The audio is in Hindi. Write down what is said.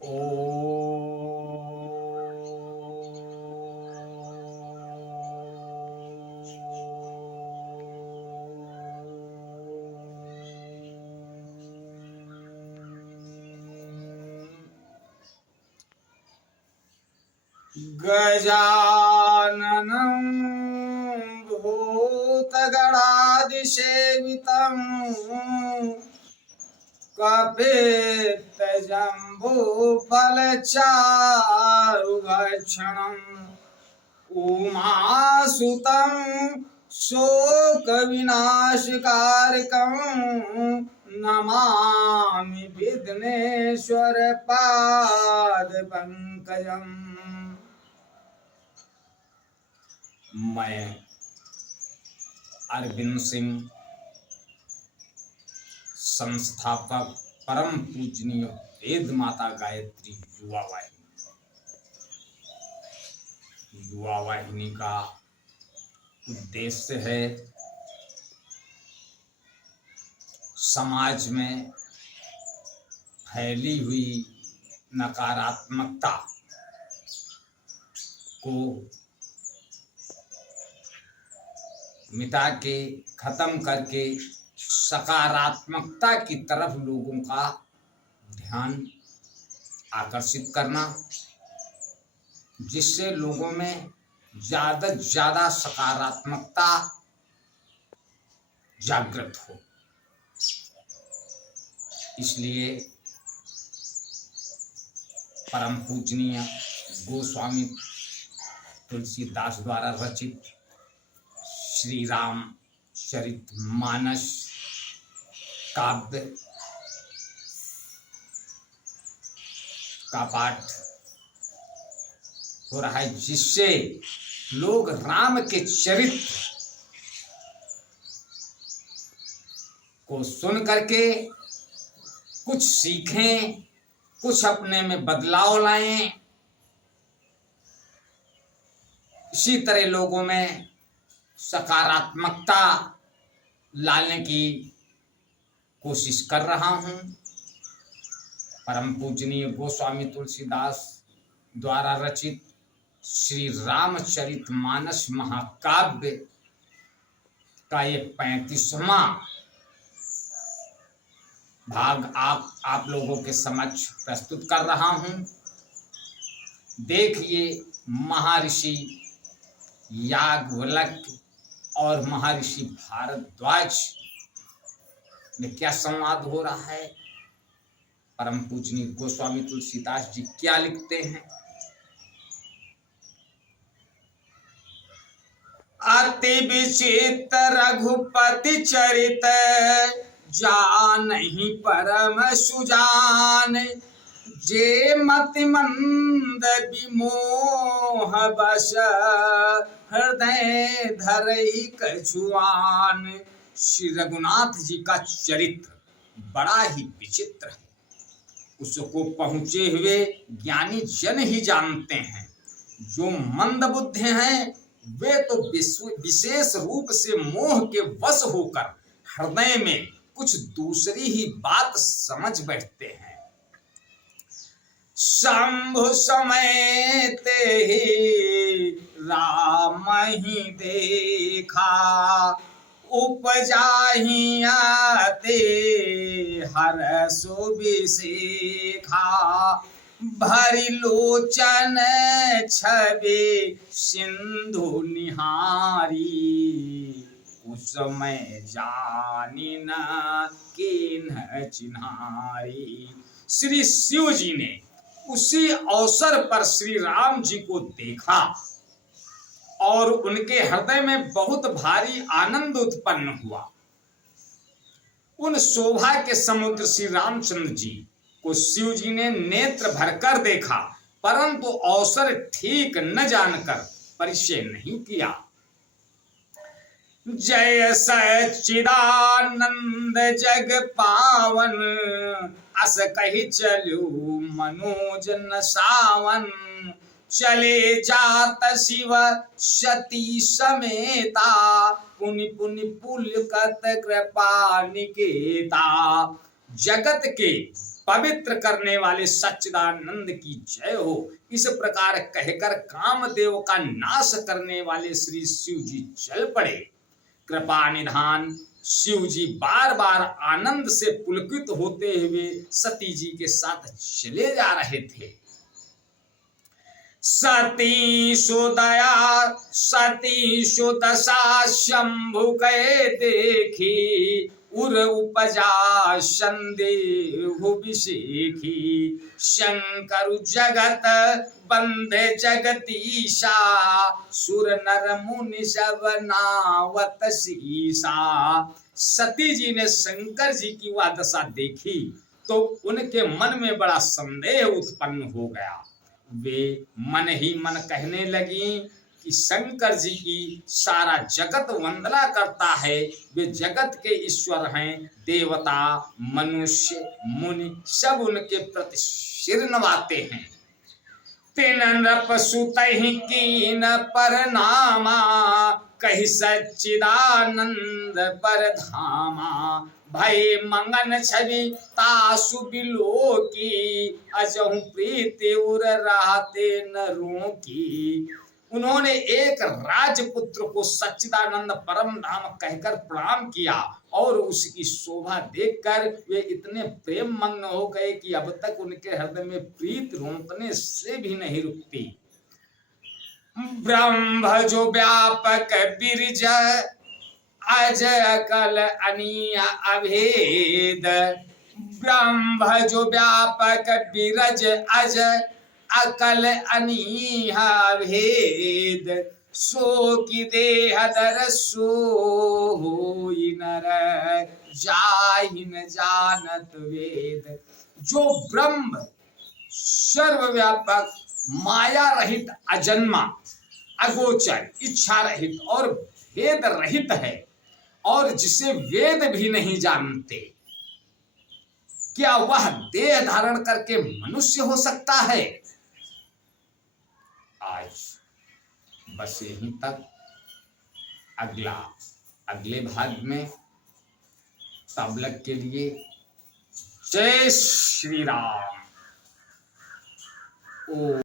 ओ गजाननं भूतगणादिसेवितं कपित्तजम्बूफलचारुभक्षणम् उमासुतं शोकविनाशकारकं नमामि विघ्नेश्वरपादपङ्कजम्। मैं अरविंद सिंह, संस्थापक परम पूजनीय वेद माता गायत्री युवा वाहिनी का उद्देश्य है समाज में फैली हुई नकारात्मकता को मिटा के खत्म करके सकारात्मकता की तरफ लोगों का ध्यान आकर्षित करना, जिससे लोगों में ज़्यादा से ज़्यादा सकारात्मकता जागृत हो। इसलिए परम पूजनीय गोस्वामी तुलसीदास द्वारा रचित श्री राम चरितमानस काव्य का पाठ हो रहा है, जिससे लोग राम के चरित्र को सुन करके कुछ सीखें, कुछ अपने में बदलाव लाएं। इसी तरह लोगों में सकारात्मकता लाने की कोशिश कर रहा हूँ। परम पूजनीय गोस्वामी तुलसीदास द्वारा रचित श्री रामचरितमानस महाकाव्य का ये 35वां भाग आप लोगों के समक्ष प्रस्तुत कर रहा हूँ। देखिए, महर्षि याज्ञवल्क्य और महर्षि भारद्वाज में क्या संवाद हो रहा है। परम पूजनीय गोस्वामी तुलसीदास जी क्या लिखते हैं। अति विचित्र रघुपति चरित जानहि परम सुजान, जे मति मंद विमोह बस हृदय धरई कछुआन। श्री रघुनाथ जी का चरित्र बड़ा ही विचित्र है। उसको पहुँचे हुए ज्ञानी जन ही जानते हैं। जो मंद बुद्धि हैं वे तो विशेष रूप से मोह के वश होकर हृदय में कुछ दूसरी ही बात समझ बैठते हैं। शंभु समेत ही राम ही देखा, उपजाहि आते हर सुबिसेखा। भरि लोचन छवि सिंधु निहारी, उस समय जानी न किन्ह चिन्हारी। श्री शिव जी ने उसी अवसर पर श्री राम जी को देखा और उनके हृदय में बहुत भारी आनंद उत्पन्न हुआ। उन शोभा के समुद्र श्री रामचंद्र जी को शिव जी ने नेत्र भरकर देखा, परंतु अवसर ठीक न जानकर परिचय नहीं किया। जय सच्चिदानंद जग पावन, अस कही चलू मनोज न सावन। चले जात शिव सती समेता, पुनि पुनि पुलकत कृपा निकेता। जगत के पवित्र करने वाले सच्चिदानंद की जय हो। इस प्रकार कहकर कामदेव का नाश करने वाले श्री शिव जी चल पड़े। कृपा निधान शिव जी बार बार आनंद से पुलकित होते हुए सती जी के साथ चले जा रहे थे। सती सुदया सती सुदशा शंभु के देखी, उर उपजा संदेह विशेखी। शंकर जगत बंधे जगदीशा, सुर नर मुनि सब नावत शीशा। सती जी ने शंकर जी की वह दशा देखी तो उनके मन में बड़ा संदेह उत्पन्न हो गया। वे मन ही मन कहने लगी कि शंकर जी की सारा जगत वंदना करता है, वे जगत के ईश्वर हैं। देवता मनुष्य मुनि सब उनके प्रति सिर नवाते हैं। तिन नृप सुतहि कीन परनामा, कहि सच्चिदानंद पर धामा। भय मंगन छवि तासु बिलोकी, अजहु प्रीति उर रहते नरों की। उन्होंने एक राजपुत्र को सच्चिदानंद परम धाम कहकर प्रणाम किया और उसकी शोभा देखकर वे इतने प्रेम मग्न हो गए कि अब तक उनके हृदय में प्रीत रोकने से भी नहीं रुकती। ब्रह्म जो व्यापक बिरज अज अकल अनीय अभेद। ब्रह्म जो व्यापक बिरज अज अकल अनीय भेद। सो की देह दर सो होई नर, जाहि न जानत वेद। जो ब्रह्म सर्वव्यापक माया रहित अजन्मा अगोचर इच्छा रहित और भेद रहित है और जिसे वेद भी नहीं जानते, क्या वह देह धारण करके मनुष्य हो सकता है? आज बस यहीं तक। अगले भाग में तब तक के लिए जय श्री राम। ओ